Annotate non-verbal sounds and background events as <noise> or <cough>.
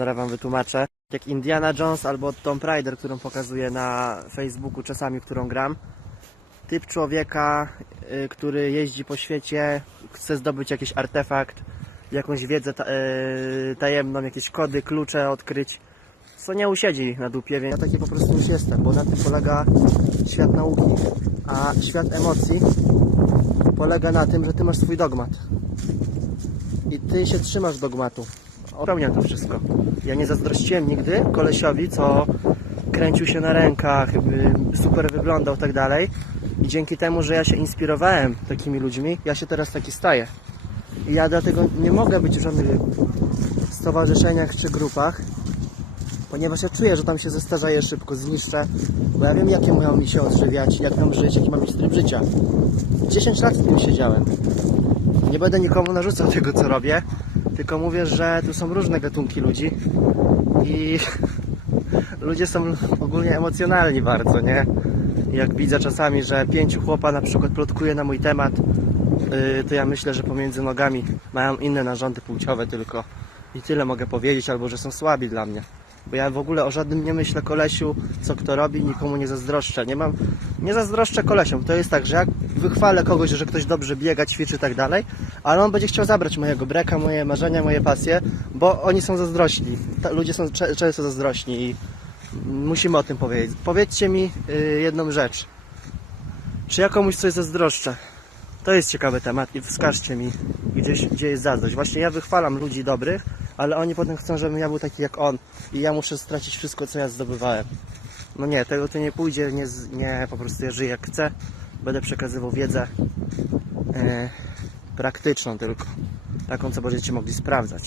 Zaraz wam wytłumaczę. Jak Indiana Jones albo Tomb Raider, którą pokazuję na Facebooku czasami, którą gram. Typ człowieka, y, który jeździ po świecie, chce zdobyć jakiś artefakt, jakąś wiedzę y, tajemną, jakieś kody, klucze odkryć. Co nie usiedzi na dupie, więc ja taki po prostu już jestem, bo na tym polega świat nauki. A świat emocji polega na tym, że ty masz swój dogmat. I ty się trzymasz dogmatu. Spełniam to wszystko. Ja nie zazdrościłem nigdy kolesiowi, co kręcił się na rękach, super wyglądał tak dalej. I dzięki temu, że ja się inspirowałem takimi ludźmi, ja się teraz taki staję. I ja dlatego nie mogę być w żadnych stowarzyszeniach czy grupach, ponieważ ja czuję, że tam się zestarzeję szybko, zniszczę, bo ja wiem, jakie mają mi się odżywiać, jak mam żyć, jaki mam mieć tryb życia. 10 lat w tym siedziałem. Nie będę nikomu narzucał tego, co robię, tylko mówię, że tu są różne gatunki ludzi i <laughs> ludzie są ogólnie emocjonalni bardzo, nie? Jak widzę czasami, że pięciu chłopa na przykład plotkuje na mój temat, yy, to ja myślę, że pomiędzy nogami mają inne narządy płciowe tylko. I tyle mogę powiedzieć, albo że są słabi dla mnie. Bo ja w ogóle o żadnym nie myślę kolesiu, co kto robi, nikomu nie zazdroszczę. Nie mam, nie zazdroszczę kolesiom. To jest tak, że jak wychwalę kogoś, że ktoś dobrze biega, ćwiczy i tak dalej, ale on będzie chciał zabrać mojego breka, moje marzenia, moje pasje, bo oni są zazdrośni. Ta, ludzie są często zazdrośni i musimy o tym powiedzieć. Powiedzcie mi y, jedną rzecz. Czy ja komuś coś zazdroszczę? To jest ciekawy temat i wskażcie mi, gdzieś, gdzie jest zazdrość. Właśnie ja wychwalam ludzi dobrych, ale oni potem chcą, żebym ja był taki jak on i ja muszę stracić wszystko, co ja zdobywałem. No nie, tego to nie pójdzie, nie, nie po prostu ja żyję jak chcę. Będę przekazywał wiedzę e, praktyczną tylko. Taką, co będziecie mogli sprawdzać.